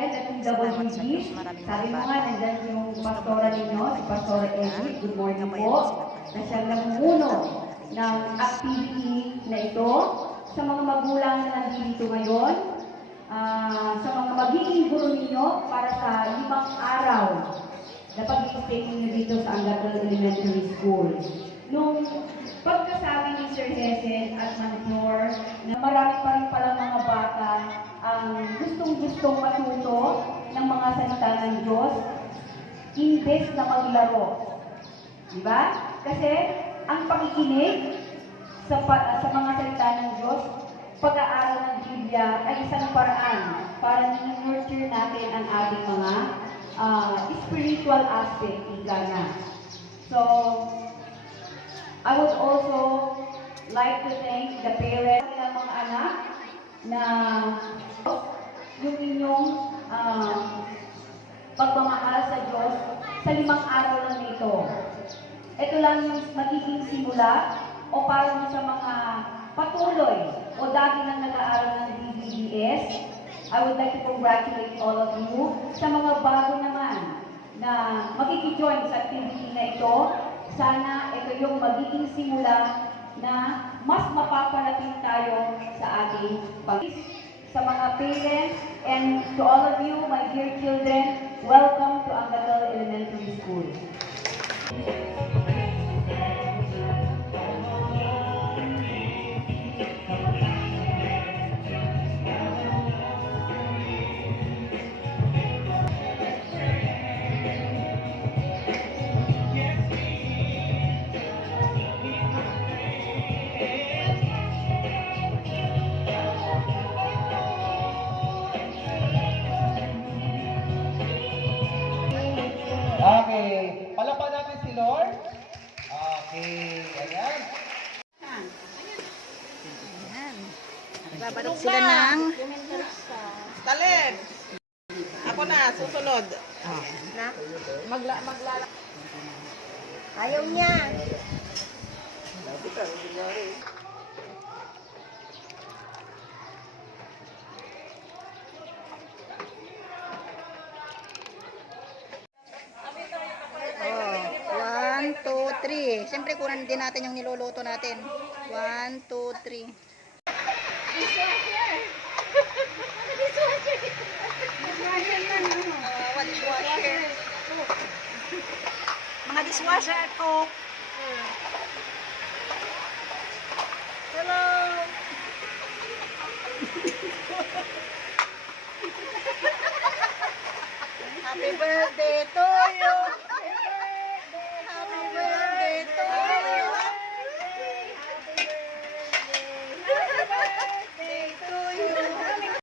natin, at yung WG. Sabi mo nga, nandyan yung pastora ninyo, si Pastora Edith. Good morning po. Na siyang namumuno ng activity na ito. Sa mga magulang na nandito ngayon, sa mga magiging guro ninyo para sa 5 araw na pag-i-stay ninyo dito sa Angatol Elementary School. Nung pagkasabi ni Sir Hesen at Mantor na marami pa rin palang mga bata ang gustong-gustong matuto ng mga salita ng Diyos imbes na maglaro. Diba? Kasi ang pakikinig sa mga salita ng Diyos, pag-aaral ng Biblia ay isang paraan para nurture natin ang ating mga spiritual aspect, ika na. So, I would also like to thank the parents ng mga anak na yung inyong pagmamahal sa Diyos sa 5 araw lang ito. Ito lang yung magiging simula o para sa mga patuloy o dati nang nag-aaral ng DBDS. I would like to congratulate all of you. Sa mga bago naman na magkiki-join sa activity na ito, sana ito yung magiging simula na mas mapaparating tayo sa ating sa mga parents and to all of you, my dear children, welcome to Angatol Elementary School. Okay. Palapan natin si Lord. Okay. Ayan. Ayan. Babalot sila ng Talent. Ako na, susunod. na ayaw niya. Oh, 1, 2, 3. Siyempre kunan din natin yung niluluto natin. 1, 2, 3. Dishwasher. Mga dishwasher ko. Hello. Happy birthday to